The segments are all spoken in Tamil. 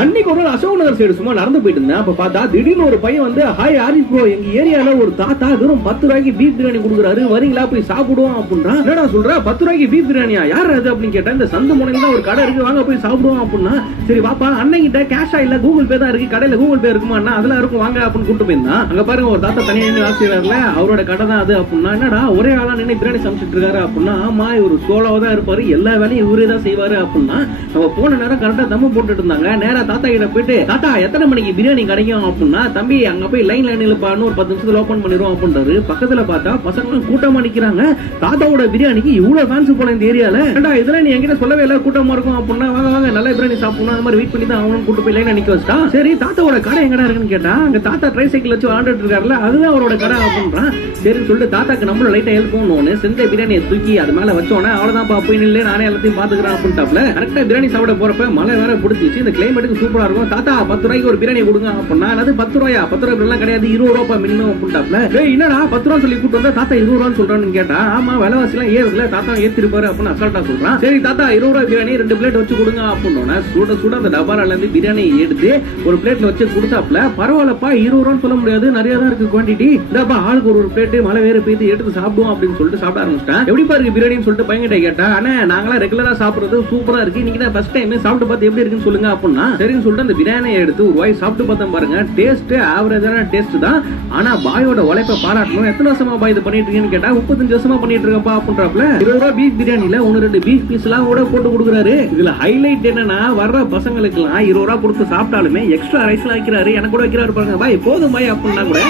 அன்னைக்கு ஒரு நாள் அசோக் நகர் சைடு சும்மா நடந்து போயிட்டு இருந்தேன். அப்ப பார்த்தா திடீர்னு ஒரு பையன் வந்து ஹாய் ஆரிஃப் ப்ரோ, எங்க ஏரியால ஒரு தாத்தா வெறும் 10 ரூபாய்க்கு பீஃப் பிரியாணி கொடுக்குறாரு, வரீங்களா போய் சாப்பிடுவோம் அப்படின்னா. என்னடா சொல்ற, 10 ரூபாய்க்கு பீஃப் பிரியாணியா, யார் அது அப்படின்னு கேட்டா, இந்த சந்து முனையில தான் ஒரு கடை இருக்கு, வாங்க போய் சாப்பிடுவோம் அப்படின்னா. சரி வாப்பா, அன்னைக்கிட்ட கேஷா இல்ல கூகுள் பே தான் இருக்கு, கடையில கூகுள் பே இருக்குமா, அதெல்லாம் இருக்கும், வாங்க அப்படின்னு கூட்டு போயிருந்தான். அங்க பாருங்க ஒரு தாத்தா தனியா நின்று ஆசிரியர்ல அவரோட கடை தான் அது அப்படின்னா. என்னடா ஒரே ஆளா நின்று பிரியாணி சமைச்சிட்டு இருக்காரு அப்படின்னா. ஆமா, ஒரு சோலோவா தான் இருப்பாரு, எல்லா வேலையும் இவரே தான் செய்வாரு அப்படின்னா. நம்ம போன நேரம் கரெக்டா தம்மு போட்டுட்டு இருந்தாங்க. நேரா தாத்தா கிட்ட போயிட்டு, தாத்தா எத்தனை மணிக்கு பிரியாணி கிடைக்கும் அப்படின்னா. தம்பி அங்க போய் லைன் நிலுப்பான்னு ஒரு 10 நிமிஷத்துல ஓபன் பண்ணிடுவோம் அப்படின்றாரு. பக்கத்துல பார்த்தா பசங்க கூட்டமா நிக்கிறாங்க. தாத்தாவோட பிரியாணிக்கு இவ்வளவு ஃபேன்ஸ் போல இந்த ஏரியால. இதெல்லாம் நீ என்கிட்ட சொல்லவே இல்ல, கூட்டமா இருக்கும் அப்படின்னா. வாங்க வாங்க நல்ல பிரியாணி சாப்பிடணும், அந்த மாதிரி வெயிட் பண்ணி தான் அவனும் கூட்டு போய் லைன் நிக்க வச்சா. சரி தாத்தாவோட கடை எங்கடா இருக்குன்னு கேட்டா, அங்க தாத்தா ட்ரை சைக்கிள் வச்சு ஆண்டுட்டு இருக்காருல்ல, அதுதான் அவரோட கடை அப்படின்றான். சரின்னு சொல்லிட்டு தாத்தாக்கு நம்மளும் லைட்டா ஹெல்ப் பண்ணணும். செஞ்ச பிரியாணியை தூக்கி அது மேல வச்சோன்னே அவ்வளவுதான் போய் நின்று நானே எல்லாத்தையும் பாத்துக்கிறேன் அப்படின்ட்டாப்ல. கரெக்டா பிரியாணி சாப்பிட போறப்ப மழை வேற பிடிச்சிச்சு. இந்த கிளைமேட்டுக்கு சூப்பரா இருக்கும். தாத்தா 10 ரூபாய்க்கு ஒரு பிரியாணி கொடுங்க அப்படின்னா. அது 10 ரூபாயா, 10 ரூபாய் எல்லாம் கிடையாது, 20 ரூபாய் மினிமம் அப்படின்ட்டாப்ல. என்னடா 10 ரூபா சொல்லி கூட்டு வந்தா தாத்தா 20 ரூபான்னு சொல்றான்னு கேட்டா, ஆமா விலைவாசி எல்லாம் ஏறுதுல, தாத்தா ஏத்திருப்பாரு அப்படின்னு அசால்ட்டா சொல்றான். சரி தாத்தா 20 ரூபாய் பிரியாணி 2 பிளேட் வச்சு கொடுங்க அப்படின்னா. சுட சுட அந்த டப்பால இருந்து பிரியாணி எடுத்து ஒரு பிளேட்ல வச்சு கொடுத்தாப்ல. பரவாயில்லப்பா, 20 ரூபான்னு சொல்ல முடியாது, நிறைய தான் இருக்கு குவான்டிட்டி, இதாப்பா ஆளுக்கு ஒரு பிளேட் மழை வேற போய் எடுத்து சாப்பிடுவோம் அப்படின்னு சொல்லிட்டு சாப்பிட ஆரம்பிச்சிட்டேன். எப்படி பாருக்கு பிரியாணின்னு சொல்லிட்டு பையன்கிட்ட கேட்டா, அண்ணா நாங்களா ரெகுலரா சாப்பிடுறது சூப்பரா இருக்கு, நீங்க தான் ஃபர்ஸ்ட் டைம் சாப்பிட்டு பார்த்து எப்படி இருக்குன்னு சொல்லுங்க அப்படின்னா. சரின்னு சொல்லிட்டு அந்த பிரியாணியை எடுத்து ஒரு வாய் சாப்பிட்டு பார்த்தேன். பாருங்க டேஸ்ட் ஆவரேஜான டேஸ்ட் தான், ஆனா பாயோட உழைப்பை பாராட்டணும். எத்தனை வருஷமா பாய் இது பண்ணிட்டு இருக்கீங்கன்னு கேட்டா, 35 வருஷமா பண்ணிட்டு இருக்கப்பா அப்படின்றாப்ல. 20 ரூபாய் பீஃப் பிரியாணில 1-2 பீஃப் பீஸ் எல்லாம் கூட போட்டு கொடுக்குறாரு. இதுல ஹைலைட் என்னன்னா, வர்ற பசங்களுக்கு எல்லாம் 20 ரூபாய் கொடுத்து சாப்பிட்டாலுமே எக்ஸ்ட்ரா ரைஸ் எல்லாம் வைக்கிறாரு, எனக்கு கூட வைக்கிறாரு பாருங்க. பாய் போதும் பாய் அப்படின்னா கூட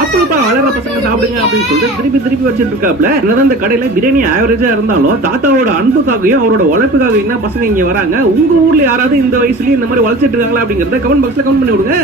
சாப்பிடுப்பா, வளர்ற பசங்க சாப்பிடுங்க அப்படின்னு சொல்லிட்டு திருப்பி வச்சிட்டு இருக்காப்ல. இந்த கடையில பிரியாணி ஆவரேஜா இருந்தாலும் தாத்தாவோட அன்புக்காகவும் அவரோட உழைப்புக்காக என்ன பசங்க இங்க வராங்க. உங்க ஊர்ல யாராவது இந்த வயசுலயே இந்த மாதிரி வளர்ச்சிட்டு இருக்காங்களா அப்படிங்கறத கமெண்ட் பாக்ஸ்ல கமெண்ட் பண்ணி விடுங்க.